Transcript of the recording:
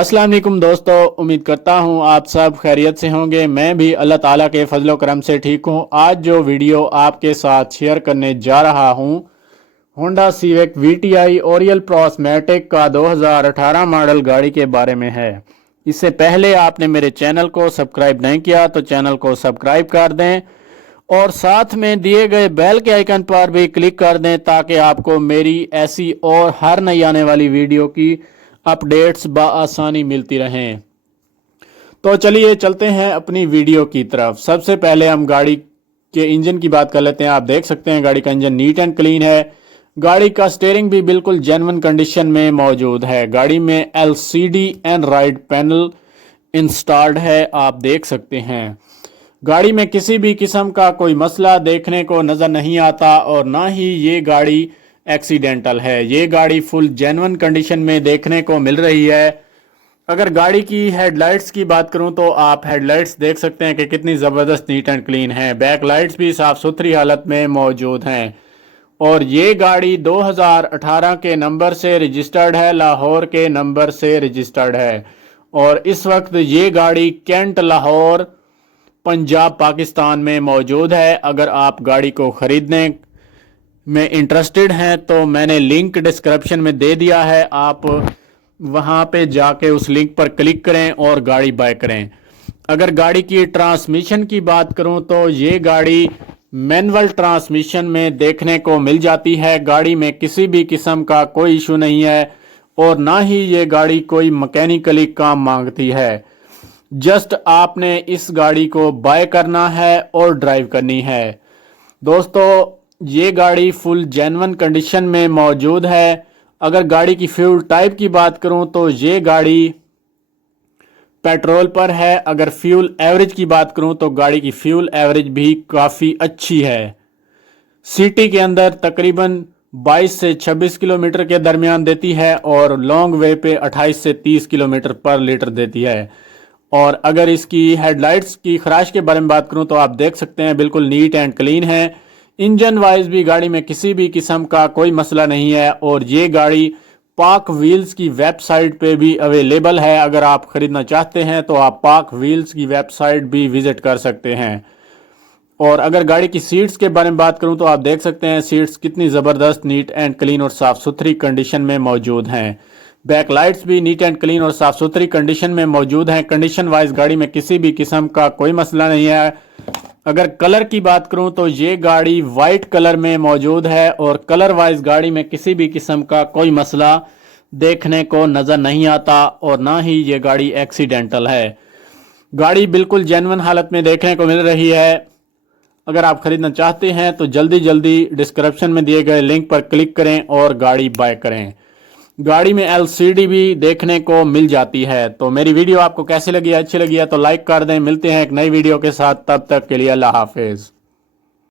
अस्सलाम वालेकुम दोस्तों, उम्मीद करता हूँ आप सब खैरियत से होंगे। मैं भी अल्लाह ताला के फजलो करम से ठीक हूँ। आज जो वीडियो आपके साथ शेयर करने जा रहा हूँ, होंडा सिविक वीटीआई ओरियल प्रोस्मैटिक का 2018 मॉडल गाड़ी के बारे में है। इससे पहले आपने मेरे चैनल को सब्सक्राइब नहीं किया तो चैनल को सब्सक्राइब कर दें और साथ में दिए गए बेल के आइकन पर भी क्लिक कर दें ताकि आपको मेरी ऐसी और हर नई आने वाली वीडियो की अपडेट्स बआसानी मिलती रहें। तो चलिए चलते हैं अपनी वीडियो की तरफ। सबसे पहले हम गाड़ी के इंजन की बात कर लेते हैं। आप देख सकते हैं गाड़ी का इंजन नीट एंड क्लीन है। गाड़ी का स्टीयरिंग भी बिल्कुल जेन्युइन कंडीशन में मौजूद है। गाड़ी में LCD and ride panel installed है, आप देख सकते हैं। गाड़ी में किसी भी किस्म का कोई मसला देखने को नज़र नहीं आता और ना ही ये गाड़ी एक्सीडेंटल है। ये गाड़ी फुल जेन्युइन कंडीशन में देखने को मिल रही है। अगर गाड़ी की हेडलाइट्स की बात करूं तो आप हेडलाइट्स देख सकते हैं कि कितनी ज़बरदस्त नीट एंड क्लीन है। बैक लाइट्स भी साफ़ सुथरी हालत में मौजूद हैं और ये गाड़ी 2018 के नंबर से रजिस्टर्ड है, लाहौर के नंबर से रजिस्टर्ड है और इस वक्त ये गाड़ी कैंट, लाहौर, पंजाब, पाकिस्तान में मौजूद है। अगर आप गाड़ी को ख़रीदने में इंटरेस्टेड हैं तो मैंने लिंक डिस्क्रिप्शन में दे दिया है, आप वहां पे जाके उस लिंक पर क्लिक करें और गाड़ी बाय करें। अगर गाड़ी की ट्रांसमिशन की बात करूं तो ये गाड़ी मैनुअल ट्रांसमिशन में देखने को मिल जाती है। गाड़ी में किसी भी किस्म का कोई इशू नहीं है और ना ही ये गाड़ी कोई मैकेनिकली काम मांगती है। जस्ट आपने इस गाड़ी को बाय करना है और ड्राइव करनी है। दोस्तों, ये गाड़ी फुल जेन्युइन कंडीशन में मौजूद है। अगर गाड़ी की फ्यूल टाइप की बात करूं तो ये गाड़ी पेट्रोल पर है। अगर फ्यूल एवरेज की बात करूं तो गाड़ी की फ्यूल एवरेज भी काफ़ी अच्छी है। सिटी के अंदर तकरीबन 22 से 26 किलोमीटर के दरमियान देती है और लॉन्ग वे पे 28 से 30 किलोमीटर पर लीटर देती है। और अगर इसकी हेडलाइट्स की खराश के बारे में बात करूं तो आप देख सकते हैं बिल्कुल नीट एंड क्लीन है। इंजन वाइज भी गाड़ी में किसी भी किस्म का कोई मसला नहीं है और ये गाड़ी पाक व्हील्स की वेबसाइट पे भी अवेलेबल है। अगर आप ख़रीदना चाहते हैं तो आप पाक व्हील्स की वेबसाइट भी विज़िट कर सकते हैं। और अगर गाड़ी की सीट्स के बारे में बात करूं तो आप देख सकते हैं सीट्स कितनी ज़बरदस्त नीट एंड क्लीन और साफ़ सुथरी कंडीशन में मौजूद हैं। बैक लाइट्स भी नीट एंड क्लीन और साफ़ सुथरी कंडीशन में मौजूद हैं। कंडीशन वाइज गाड़ी में किसी भी किस्म का कोई मसला नहीं है। अगर कलर की बात करूं तो ये गाड़ी वाइट कलर में मौजूद है और कलर वाइज गाड़ी में किसी भी किस्म का कोई मसला देखने को नज़र नहीं आता और ना ही ये गाड़ी एक्सीडेंटल है। गाड़ी बिल्कुल जेन्युइन हालत में देखने को मिल रही है। अगर आप ख़रीदना चाहते हैं तो जल्दी जल्दी डिस्क्रिप्शन में दिए गए लिंक पर क्लिक करें और गाड़ी बाय करें। गाड़ी में एलसीडी भी देखने को मिल जाती है। तो मेरी वीडियो आपको कैसी लगी, अच्छी लगी है तो लाइक कर दें। मिलते हैं एक नई वीडियो के साथ, तब तक के लिए अल्लाह हाफिज़।